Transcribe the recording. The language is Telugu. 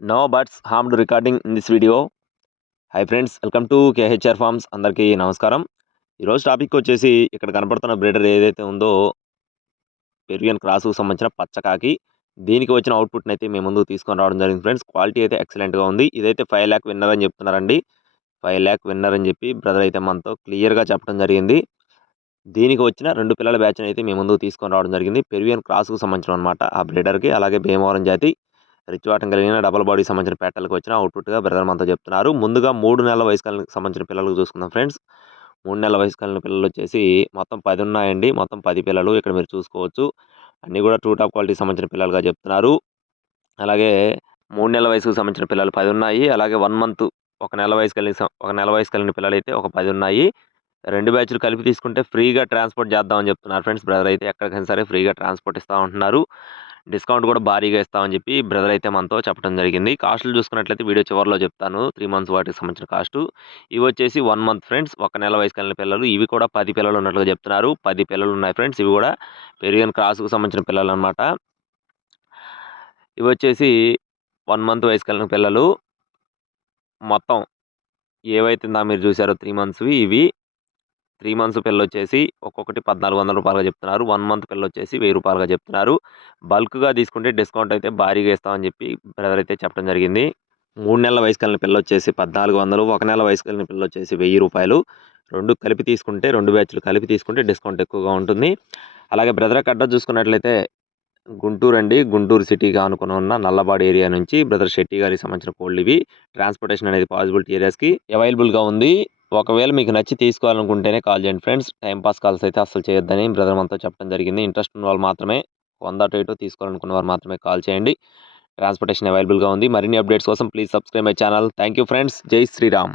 No birds harmed recording in this video. Hi friends welcome to KHR farms. అందరికీ నమస్కారం. ఈరోజు టాపిక్ వచ్చేసి ఇక్కడ కనపడుతున్న బ్రీడర్ ఏదైతే ఉందో పెరువియన్ క్రాస్కు సంబంధించిన పచ్చకాకి దీనికి వచ్చిన అవుట్పుట్ని అయితే మేము ముందు తీసుకొని రావడం జరిగింది ఫ్రెండ్స్. క్వాలిటీ అయితే ఎక్సలెంట్గా ఉంది. ఇదైతే ఫైవ్ ల్యాక్ విన్నర్ అని చెప్తున్నారండి. ఫైవ్ ల్యాక్ విన్నర్ అని చెప్పి బ్రదర్ అయితే మనతో క్లియర్గా చెప్పడం జరిగింది. దీనికి వచ్చిన రెండు పిల్లల బ్యాచ్ని అయితే మేము ముందు తీసుకొని రావడం జరిగింది. పెరువియన్ క్రాస్కు సంబంధించిన అనమాట ఆ బ్రీడర్కి. అలాగే భీమవరం జాతి. రిచ్ వాటం కలిగిన డబల్ బాడీ సంబంధించిన ప్యాటర్లకు వచ్చిన అవుట్పుట్గా బ్రదర్ మనతో చెప్తున్నారు. ముందుగా మూడు నెలల వయసు సంబంధించిన పిల్లలకు చూసుకుందాం ఫ్రెండ్స్. మూడు నెలల వయసు పిల్లలు వచ్చేసి మొత్తం పది ఉన్నాయండి. మొత్తం పది పిల్లలు ఇక్కడ మీరు చూసుకోవచ్చు. అన్నీ కూడా టూ టాప్ క్వాలిటీ సంబంధించిన పిల్లలుగా చెప్తున్నారు. అలాగే మూడు నెలల వయసుకు సంబంధించిన పిల్లలు పది ఉన్నాయి. అలాగే వన్ మంత్ ఒక నెల వయసు కలిగిన ఒక నెల వయసు కలిగిన పిల్లలు అయితే ఒక పది ఉన్నాయి. రెండు బ్యాచ్లు కలిపి తీసుకుంటే ఫ్రీగా ట్రాన్స్పోర్ట్ చేద్దామని చెప్తున్నారు ఫ్రెండ్స్. బ్రదర్ అయితే ఎక్కడికైనా సరే ఫ్రీగా ట్రాన్స్పోర్ట్ ఇస్తూ ఉంటున్నారు. డిస్కౌంట్ కూడా భారీగా ఇస్తామని చెప్పి బ్రదర్ అయితే మనతో చెప్పడం జరిగింది. కాస్ట్లు చూసుకున్నట్లయితే వీడియో చివరిలో చెప్తాను. త్రీ మంత్స్ వాటికి సంబంధించిన కాస్ట్. ఇవి వచ్చేసి వన్ మంత్ ఫ్రెండ్స్. ఒక నెల వయసు కలిగిన పిల్లలు. ఇవి కూడా పది పిల్లలు ఉన్నట్లుగా చెప్తున్నారు. పది పిల్లలు ఉన్నాయి ఫ్రెండ్స్. ఇవి కూడా పెరిగిన క్రాస్కు సంబంధించిన పిల్లలు అనమాట ఇవి వచ్చేసి వన్ మంత్ వయసు కలిగిన పిల్లలు. మొత్తం ఏవైతే మీరు చూసారో త్రీ మంత్స్వి ఇవి. త్రీ మంత్స్ పిల్ల వచ్చేసి ఒక్కొక్కటి పద్నాలుగు వందల రూపాయలుగా చెప్తున్నారు. వన్ మంత్ పిల్ల వచ్చేసి వెయ్యి రూపాయలుగా చెప్తున్నారు. బల్క్గా తీసుకుంటే డిస్కౌంట్ అయితే భారీగా ఇస్తామని చెప్పి బ్రదర్ అయితే చెప్పడం జరిగింది. మూడు నెలల వయసు కలిగిన పిల్ల వచ్చేసి పద్నాలుగు వందలు ఒక నెల వయసు కలిగిన పిల్ల వచ్చేసి వెయ్యి రూపాయలు. రెండు కలిపి తీసుకుంటే రెండు బ్యాచ్లు కలిపి తీసుకుంటే డిస్కౌంట్ ఎక్కువగా ఉంటుంది. అలాగే బ్రదర్ కట్ట చూసుకున్నట్లయితే గుంటూరు అండి. గుంటూరు సిటీగా అనుకుని ఉన్న నల్లబాడు ఏరియా నుంచి బ్రదర్ షెట్టి గారికి సంబంధించిన కోళ్ళు ఇవి. ట్రాన్స్పోర్టేషన్ అనేది పాసిబిలిటీ ఏరియాస్కి అవైలబుల్గా ఉంది. ఒకవేళ మీకు నచ్చి తీసుకోవాలనుకుంటేనే కాల్ చేయండి ఫ్రెండ్స్. టైంపాస్ కాల్స్ అయితే అసలు చేయొద్దని బ్రదర్ మనతో చెప్పడం జరిగింది. ఇంట్రెస్ట్ ఉన్న వాళ్ళు మాత్రమే వంద అటు ఇటు తీసుకోవాలనుకున్న వారు మాత్రమే కాల్ చేయండి. ట్రాన్స్పోర్టేషన్ అవైలబుల్గా ఉంది. మరిన్ని అప్డేట్స్ కోసం please subscribe my channel. Thank you friends. Jai Shri Ram.